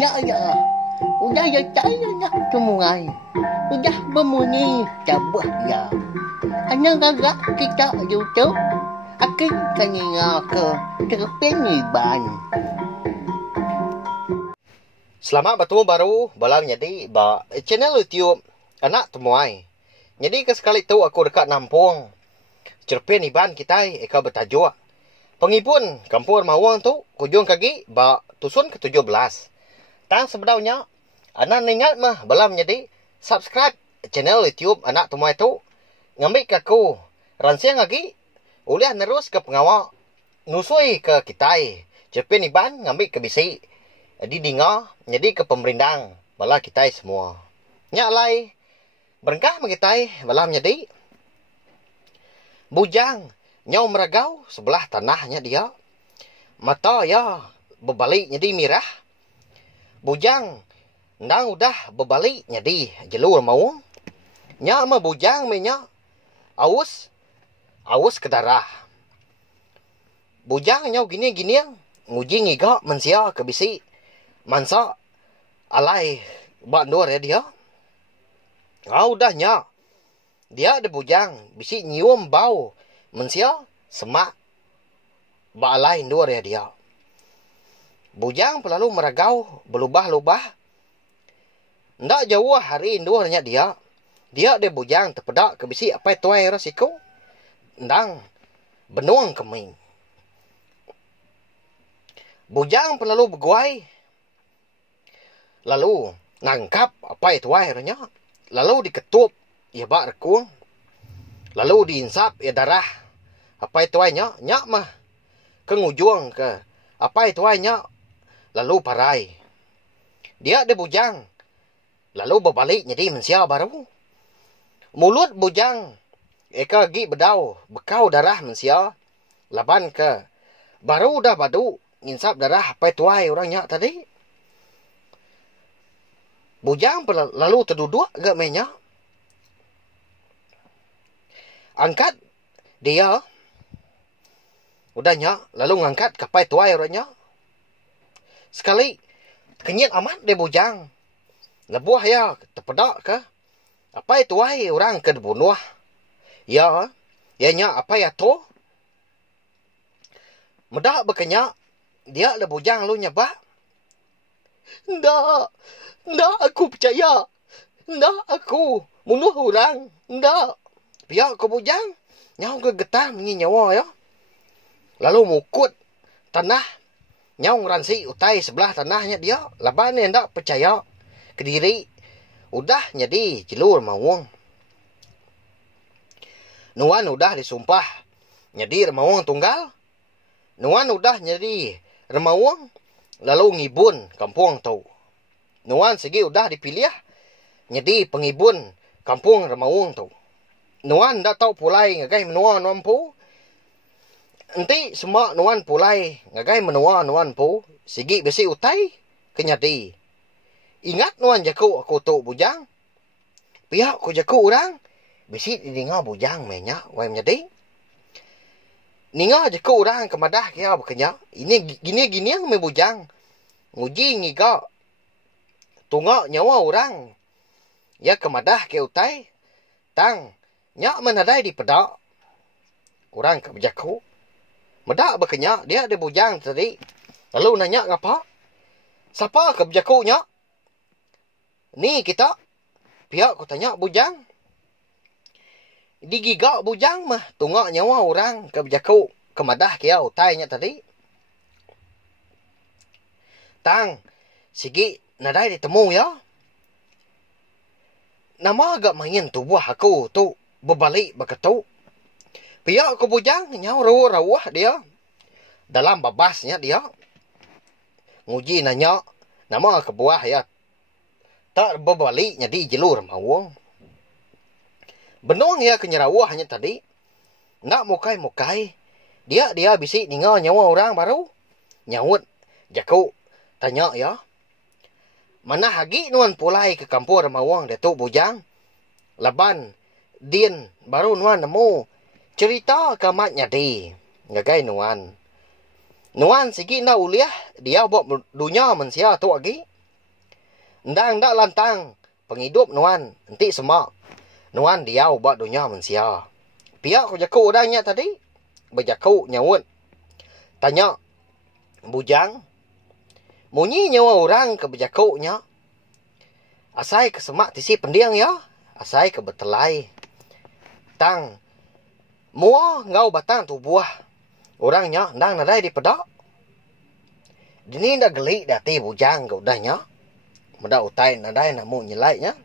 Ya, ya. Udah ya cahaya semua. Udah berbunyi cabut ya. Hanya gagak kita YouTube. Akan kanya ke Cerpen Iban. Selamat bertemu baru balang jadi ba channel YouTube anak temuai. Jadi sekali tu aku dekat Nampung. Cerpen Iban kita eka bertajuk Pengibun Kampung Mawang tu kujung kaki ba tusun ke-17. Tang sebenarnya anak ingat mah balam jadi subscribe channel YouTube anak temuai tu ngambil ke aku ransiang lagi ulih nerus ke pengawal nusui ke kita Cerpen Iban ngambil ke bisi di dinga jadi ke pemerintang bala kita semua nya lai berengkah mengitai balam jadi bujang nyau meragau sebelah tanahnya dia mata ya berbalik jadi mirah bujang ndang udah berbalik jadi jalur mau nya mah bujang menya aus ke darah bujang nyau gini nguji ngiga mensia ke bisi mansa alai bandur ya dia udahnya dia ada bujang bisi nyium bau mensia semak ba alai ndur ya dia bujang pelalu meragau berubah-ubah ndak jauh hari indurnya dia ada bujang terpedak ke bisi apa tuai resiko ndang benuang keming bujang pelalu berguai lalu nangkap apa itu airnya lalu diketup ya bak rekung lalu diinsap ya darah apa itu airnya nyak mah ke ngujung ke apa itu airnya lalu parai dia ada bujang lalu berbalik jadi mensia baru mulut bujang eka gi bedau bekau darah mensia laban ke baru dah badu nginsap darah apa itu air orangnya tadi bujang lalu terduduk ke menya angkat dia udahnya lalu ngangkat kapai tuai orangnya sekali kenyit amat dia bujang lebuah ya terpedak ke apa itu tuai orang ke dibunuh ya nya apa ya to medak berkenyak dia le bujang lu nyebak ndak aku percaya ndak aku bunuh orang ndak pihak ke bujang nyau ke getah mengi nyawa ya lalu mukut tanah nyau ransi utai sebelah tanahnya dia laban ndak percaya ke diri udah jadi jelur mawang nuan udah disumpah jadi remawang tunggal nuan udah jadi remawang lalu ngibun kampung tu nuan segi udah dipilih jadi pengibun kampung remawang tu nuan dah tahu pulai ngagai menua nuan pu enti semua nuan pulai ngagai menua nuan pu segi besi utai kenyadi ingat nuan jaku aku tu bujang pihak ku jaku orang besi didengar bujang menya wai menjadi ninga jaku orang kemadah kia bekenya ini gini yang membujang nguji ngiga tungak nyawa orang ya kemadah ke utai tang nyak menadai di pedak orang ke jaku medak bekenya dia ada bujang tadi lalu nanya ngapa siapa ke jakunya ni kita pihak ku tanya bujang digigak bujang mah tungak nyawa orang ke jaku kemadah kia utainya tadi tang sigi nadai ditemu ya nama agak main tubuh aku tu berbalik begitu pihak ku bujang nyau rawah dia dalam babasnya dia nguji nanya nama kebuah ya tak berbaliknya di jalur mawang benuang ya kenyerawahnya tadi nak mukai dia bisi ninga nyawa orang baru nyaut jaku tanya ya mana hagi nuan pulai ke kampung mawang datuk bujang laban din baru nuan nemu cerita kamatnya di ngagai nuan sigi na uliah dia buat dunia mensia tu lagi Ndang ndak lantang penghidup nuan enti semak. Nuan diau buat dunia manusia. Pihak ko jaku orangnya tadi berjaku nyawut. Tanya bujang, munyi nyawa orang ke berjakunya. Asai ke semak tisi pendiang ya. Asai ke betelai. Tang mua ngau batang tu buah. Orangnya ndang nadai di pedak. Dini dah gelik dati bujang ke udahnya. Mudah utai nadai namu nyelainya.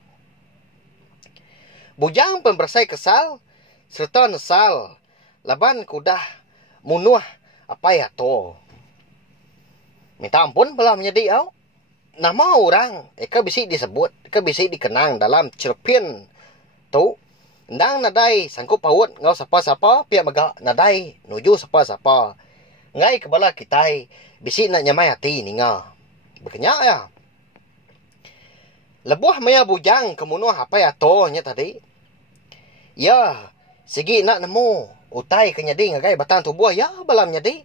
Bujang pun bersai kesal serta nesal. Laban kudah munuh apa ya to. Minta ampun pula menjadi au. Nama orang ke bisi disebut, ke bisi dikenang dalam cerpen tu. Ndang nadai sangkup paut ngau sapa-sapa pihak megak nadai nuju sapa-sapa. Ngai kebala kitai bisi nak nyamai hati ninga. Berkenyak ya. Lebuh maya bujang kemunuh apa ya tohnya tadi. Ya, segi nak nemu utai kenyadi ngagai batang tubuh ya balam nyadi.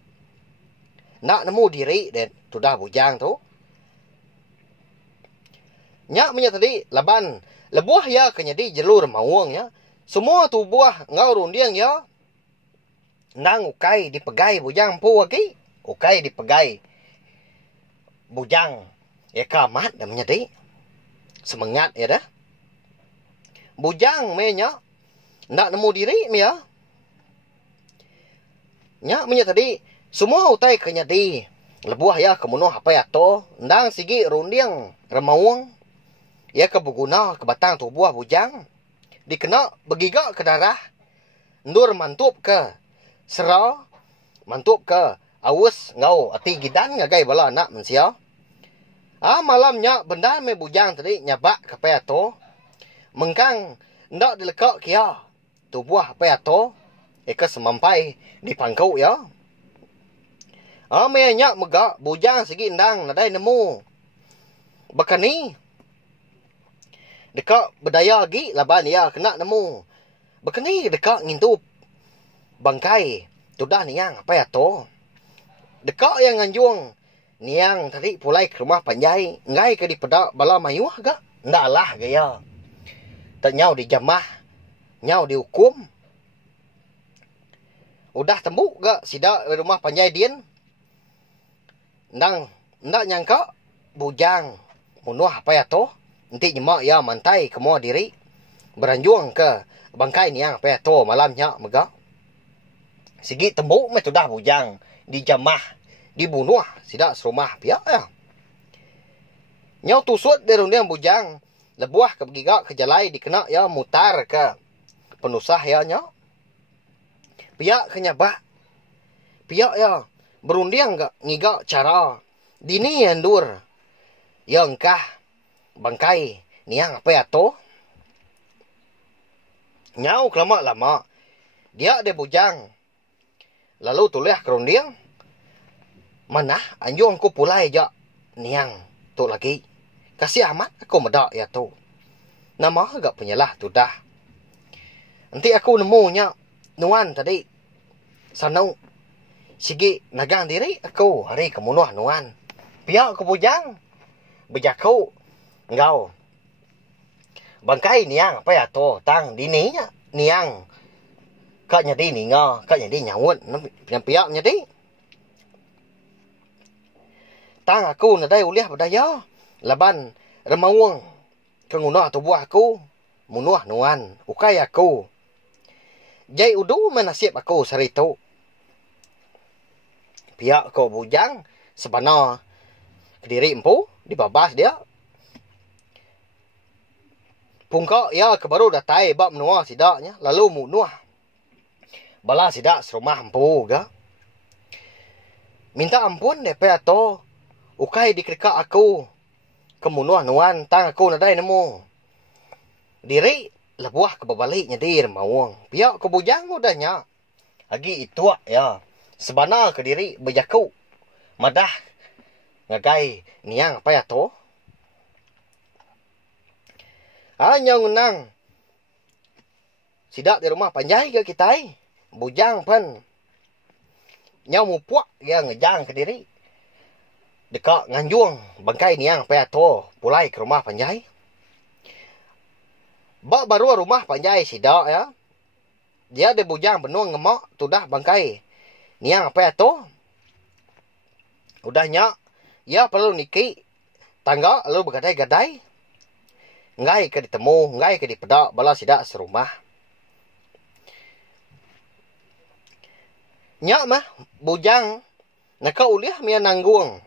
Nak nemu diri dan sudah bujang tu. Nyak menya tadi laban lebuh ya kenyadi jelur mawang ya. Semua tubuh ngau rundiang ya. Nang ukai dipegai bujang pu lagi. Ukai dipegai bujang. Ya kamat dah menyadi. Semangat ya dah. Bujang menya nak nemu diri ya. Nyak menya tadi semua utai kenyadi. Lebuah ya kemunuh apa ya to. Ndang sigi rundiang remawang. Ya kebuguna ke batang tubuh bujang. Dikena begigak ke darah. Ndur mantup ke sera. Mantup ke awus ngau ati gidan ngagai bala anak manusia. Malamnya benda me bujang tadi nyabak ke peato. Mengkang ndak dilekak kia. Tubuh peato. Eka semampai di pangkau ya. Me nyak megak bujang segi ndang nadai nemu. Bekani. Dekak berdaya lagi laban ya kena nemu. Bekani dekak ngintup bangkai. Tudah niang peato. Dekak yang nganjung. Niang tadi pulai ke rumah panjai. Ngai ke di pedak bala mayuah gak? Ndak lah gaya. Tak nyau dijamah. Nyau dihukum. Udah tembuk gak sidak rumah panjai dien? Ndak nyangka. Bujang. Munuh apa ya toh? Nanti nyemak ya mantai ke mua diri. Beranjuang ke bangkai niang apa ya toh malamnya megak. Sigi tembuk me tu dah bujang. Dijamah. Dibunuh sidak serumah pihak ya. Nyau tusut dari rundiang bujang. Lebuah ke begigak ke jalai dikena ya mutar ke penusah ya nyau. Pihak ke nyabak. Pihak ya berundiang gak ngigak cara. Dini yandur. Ya engkah bangkai niang apa ya to. Nyau kelama-lama. Dia de bujang. Lalu tulis ke rundiang. Mana anjung aku pulai je niang tu lagi. Kasih amat aku medak ya tu. Nama agak penyalah tu dah. Nanti aku nemunya nuan tadi. Sanau. Sigi nagang diri aku hari kemunuh nuan. Pihak aku bujang. Bejaku. Engkau. Bangkai niang apa ya tu. Tang dininya niang. Kak nyadi ninga. Kak nyadi nyawut. Pihak nyadi. Tang aku nadai uliah berdaya. Laban remawang. Kengunah tubuh aku. Munuh nuan. Ukai aku. Jai udu menasib aku sehari tu. Pihak ko bujang. Sebana. Kediri empu. Dibabas dia. Pungkak ya kebaru datai. Bak menua sidaknya. Lalu munuh. Bala sidak serumah empu ga. Minta ampun depe atau. Ukai dikerika aku. Kemunuh nuan. Tang aku nadai nemu. Diri. Lebuah kebabaliknya dir mawang. Pihak ke bujang udahnya. Lagi itu ya. Sebana ke diri berjaku. Madah. Ngagai niang apa ya to. Hanya ngunang. Sidak di rumah panjai ke kita. Bujang pan. Nyau mupuak ya ngejang ke diri. dekat nganjung bangkai niang Pak Yato pulai ke rumah Panjai. Bak baru rumah Panjai sidak ya. Dia ada bujang benung ngemak tudah bangkai niang Pak Yato. Udahnya ya perlu niki tangga lalu bergadai-gadai. Ngai ke ditemu, ngai ke dipedak bala sidak serumah. Nyak mah bujang naka uliah mia nanggung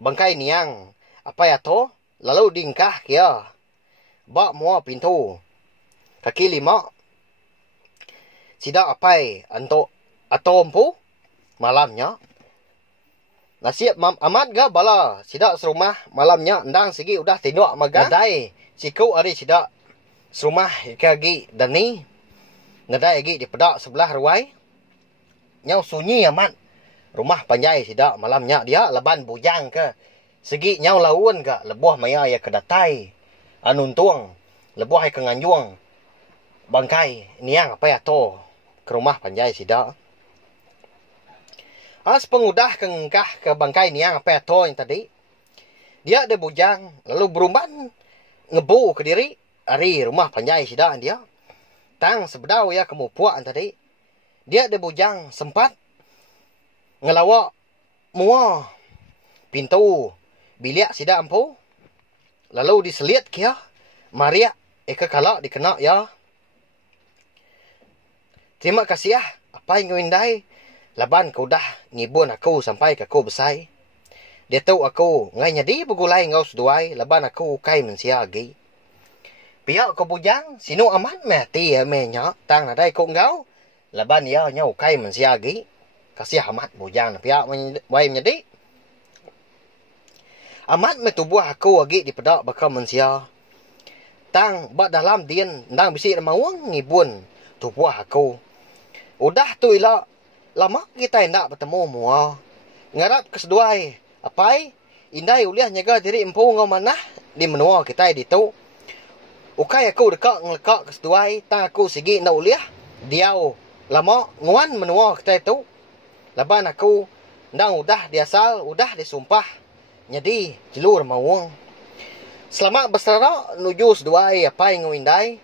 bangkai niang Pak Yato lalu dingkah kia. Bak mua pintu kaki lima. Sidak apai anto atom pu malamnya. Nasiap amat ga bala sidak serumah malamnya endang segi udah tindak magadai siku ari sidak serumah kagi dani nadai gi dipedak sebelah ruai nyau sunyi amat rumah Panjai sidak malamnya dia leban bujang ke segi nyau laun ke lebuh maya ya kedatai anuntung lebuh ai ke nganjung bangkai niang Pak Yato ke rumah Panjai sidak. As pengudah kengkah ke bangkai niang Pak Yato yang tadi. Dia ada bujang lalu berumban ngebu ke diri ari rumah Panjai sidak dia. Tang sebedau ya kemupuan tadi. Dia ada bujang sempat ngelawak mua pintu bilik sidak ampu. Lalu diselit kia Maria kalak dikena ya. Terima kasih ya apa yang ngindai. Laban kau dah ngibun aku sampai ke aku besai. Dia tahu aku ngai nyadi begulai ngau seduai. Laban aku kai mensia agi. Pihak kau bujang sinu aman mati ya menya. Tang nadai kau ngau. Laban ya nyau kai mensia agi. Kasih amat bujang pihak wai nyadi. Amat metubuh aku agi di pedak bakal mensia. Tang bak dalam dian ndang bisi mawang ngibun tubuh aku. Udah tu ila lama kita hendak bertemu mua. Ngarap keseduai. Apai? Indai uliah nyaga diri empu ngau manah. Di menua kita ditu. Ukai aku dekat ngelekak keseduai. Tang aku sigi na uliah. Diau. Lama nguan menua kita itu. Laban aku. Ndang udah diasal. Udah disumpah. Jadi jelur mawang. Selama bersara nuju seduai. Apai ngau indai.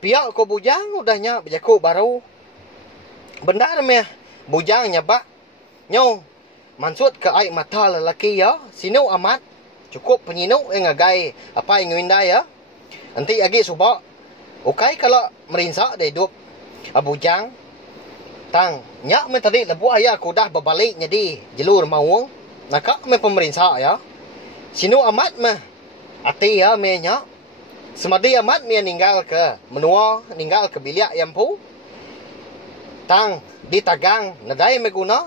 Pihak ko bujang udahnya berjaku baru. Benda remeh. Bujang nyabak. Nyau. Mansud ke air mata lelaki ya. Sinu amat. Cukup penyinu yang ngagai. Apa yang ngwinda ya. Nanti lagi subak. Ukai kalau merinsak dia hidup. Bujang. Tang. Nyak men tadi lebu ayah aku dah berbalik. Jadi jelur mawang. Nakak men pemerinsak ya. Sinu amat mah. Ati ya men nyak. Semadi amat men ninggal ke menua. Ninggal ke bilik yang pu. Tang. Ditagang nadai meguna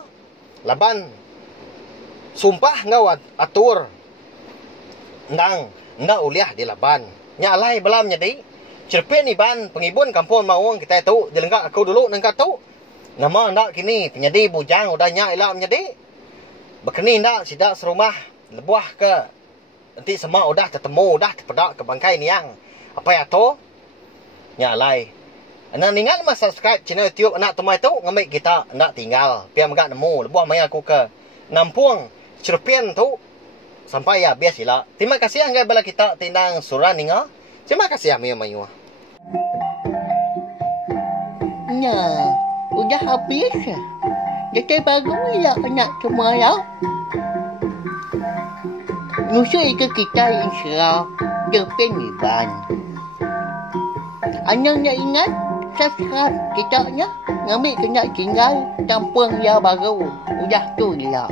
laban sumpah ngawat atur ndang nda uliah di laban nyalai belam nyadi cerpen iban pengibun kampung mawang kita itu dilengkak aku dulu nengka tu nama ndak kini penyedi bujang udah nya ilam nyadi bekeni ndak sidak serumah lebuah ke nanti semua udah ketemu udah terpedak ke bangkai niang apa ya to nyalai. Anak ningal mas subscribe channel YouTube anak temai tu ngamai kita nak tinggal piam gak nemu lebuah mai aku ke Nampung Cerpen tu sampai ya biasilah. Terima kasih anggai bala kita tindang surah ninga. Terima kasih amia mayu. Nah, udah habis. Jadi baru ya anak semua ya. Nusul ke kita insya Cerpen Iban. Anak nak ingat subscribe kita nya ngambil kena tinggal kampung yang baru udah tu dia.